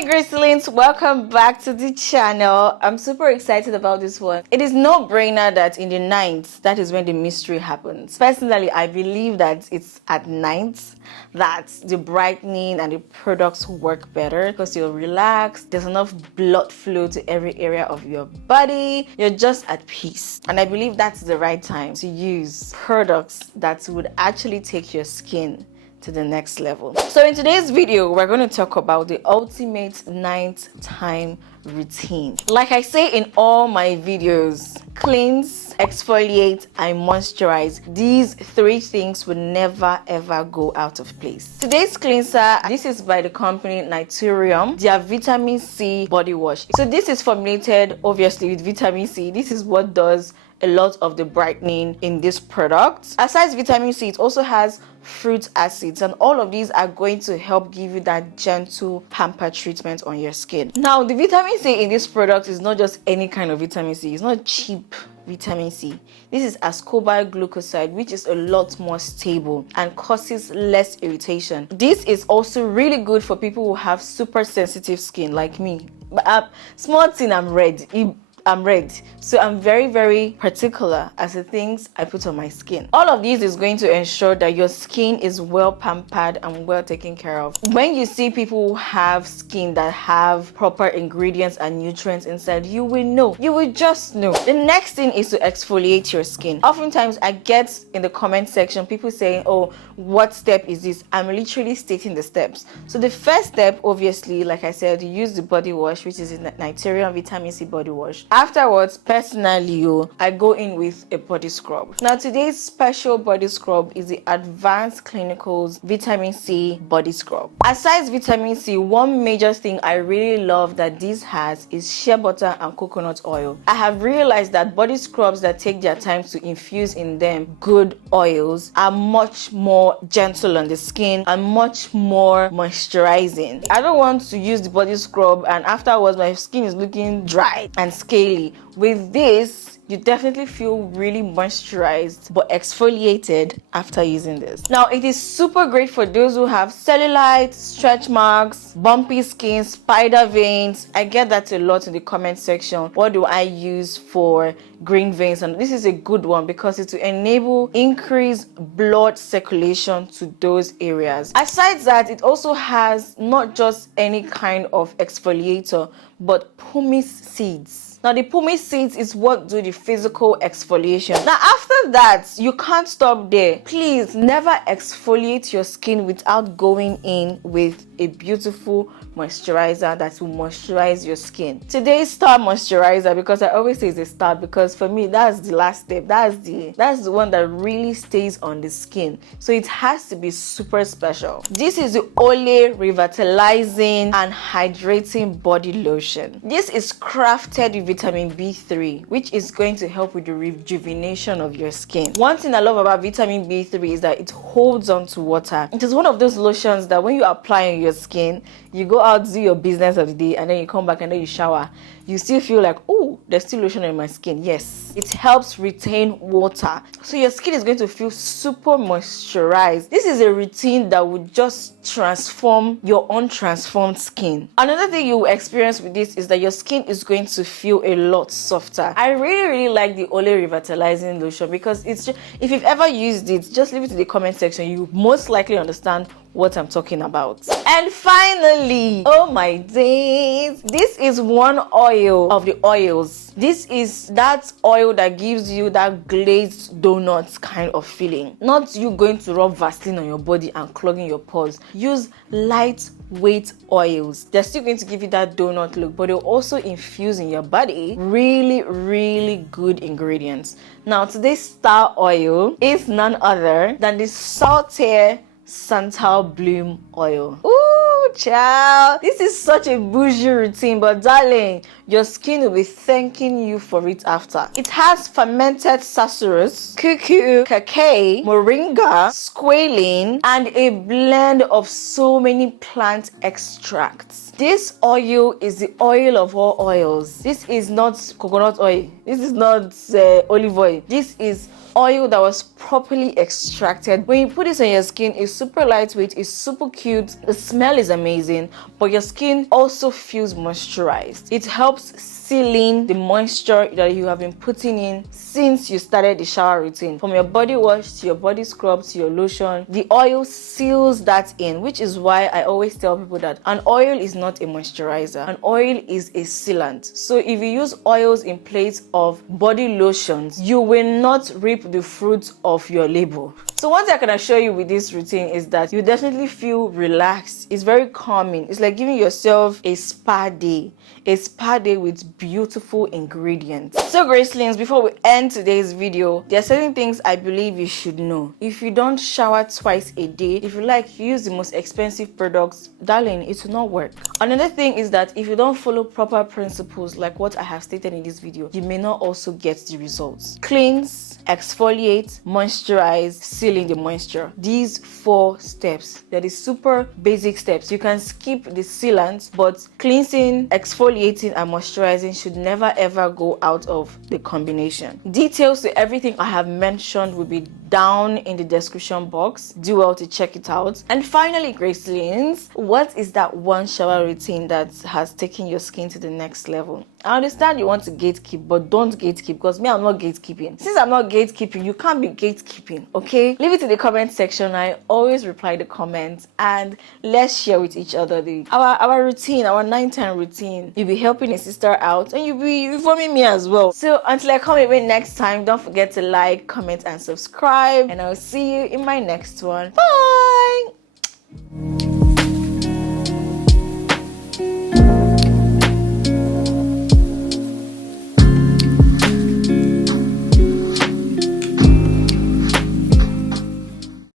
Hey Gracelings, welcome back to the channel. I'm super excited about this one. It is no brainer that in the night, that is when the mystery happens. Personally, I believe that it's at night that the brightening and the products work better because you're relaxed, there's enough blood flow to every area of your body, you're just at peace. And I believe that's the right time to use products that would actually take your skin to the next level. So in today's video, we're going to talk about the ultimate nighttime routine. Like I say in all my videos, cleanse, exfoliate, and moisturize. These three things will never ever go out of place. Today's cleanser, this is by the company Naturium, their vitamin C body wash. So this is formulated obviously with vitamin C. This is what does a lot of the brightening in this product. Aside vitamin C, it also has fruit acids, and all of these are going to help give you that gentle pamper treatment on your skin. Now, the vitamin C in this product is not just any kind of vitamin C. It's not cheap vitamin C. This is ascorbyl glucoside, which is a lot more stable and causes less irritation. This is also really good for people who have super sensitive skin like me. But small thing, I'm red. So I'm very particular as the things I put on my skin. All of these is going to ensure that your skin is well pampered and well taken care of. When you see people who have skin that have proper ingredients and nutrients inside, you will know. You will just know. The next thing is to exfoliate your skin. Oftentimes I get in the comment section people saying, oh, what step is this? I'm literally stating the steps. So the first step, obviously, like I said, you use the body wash, which is the Naturium vitamin C body wash. Afterwards, personally, I go in with a body scrub. Now, today's special body scrub is the Advanced Clinicals Vitamin C Body Scrub. Aside vitamin C, one major thing I really love that this has is shea butter and coconut oil. I have realized that body scrubs that take their time to infuse in them good oils are much more gentle on the skin and much more moisturizing. I don't want to use the body scrub and afterwards my skin is looking dry and scaly. With this, you definitely feel really moisturized but exfoliated after using this. Now, it is super great for those who have cellulite, stretch marks, bumpy skin, spider veins. I get that a lot in the comment section. What do I use for green veins? And this is a good one because it's to enable increased blood circulation to those areas. Aside that, it also has not just any kind of exfoliator but pumice seeds. Now, the pumice seeds is what do the physical exfoliation. Now, after that, you can't stop there. Please never exfoliate your skin without going in with a beautiful moisturizer that will moisturize your skin. Today's star moisturizer, because I always say it's a star because for me that's the last step. That's the one that really stays on the skin. So it has to be super special. This is the Olay Revitalizing and Hydrating Body Lotion. This is crafted with vitamin B3, which is going to help with the rejuvenation of your skin. One thing I love about vitamin B3 is that it holds on to water. It is one of those lotions that when you apply on your skin, you go out, do your business of the day, and then you come back and then you shower. You still feel like, oh, there's still lotion on my skin. Yes, it helps retain water. So your skin is going to feel super moisturized. This is a routine that would just transform your untransformed skin. Another thing you will experience with this is that your skin is going to feel a lot softer. I really like the Olay Revitalizing Lotion because it's just, if you've ever used it, just leave it in the comment section. You most likely understand what I'm talking about. And finally, oh my days, this is one oil of the oils. This is that oil that gives you that glazed donuts kind of feeling. Not you going to rub Vaseline on your body and clogging your pores. Use lightweight oils. They're still going to give you that donut look, but they'll also infuse in your body really good ingredients. Now, today's star oil is none other than the Saltaire Santal Bloom oil. Ooh, child, this is such a bougie routine, but darling, your skin will be thanking you for it after. It has fermented sassarus, cuckoo, cacao, moringa, squalene, and a blend of so many plant extracts. This oil is the oil of all oils. This is not coconut oil. This is not olive oil. This is oil that was properly extracted. When you put this on your skin, it's super lightweight, it's super cute, the smell is amazing, but your skin also feels moisturized. It helps seal in the moisture that you have been putting in since you started the shower routine. From your body wash to your body scrub to your lotion, the oil seals that in, which is why I always tell people that an oil is not a moisturizer. An oil is a sealant. So if you use oils in place of body lotions, you will not reap the fruits of your labor. So one thing I can assure you with this routine is that you definitely feel relaxed. It's very calming. It's like giving yourself a spa day with beautiful ingredients. So Gracelings, before we end today's video, there are certain things I believe you should know. If you don't shower twice a day, if you like use the most expensive products, darling, it will not work. Another thing is that if you don't follow proper principles like what I have stated in this video, you may not also get the results. Cleanse, exfoliate, moisturize, seal in the moisture. These 4 steps, they're the super basic steps. You can skip the sealant, but cleansing, exfoliating and moisturizing should never ever go out of the combination. Details to everything I have mentioned will be down in the description box. Do well to check it out. And finally, Gracelings, what is that one shower routine that has taken your skin to the next level? I understand you want to gatekeep, but don't gatekeep, because me, I'm not gatekeeping. Since I'm not gatekeeping, you can't be gatekeeping, okay? Leave it in the comment section. I always reply the comments, and let's share with each other our routine, our 9-10 routine. You'll be helping a sister out, and you'll be informing me as well. So until I come away next time, don't forget to like, comment, and subscribe, and I'll see you in my next one. Bye!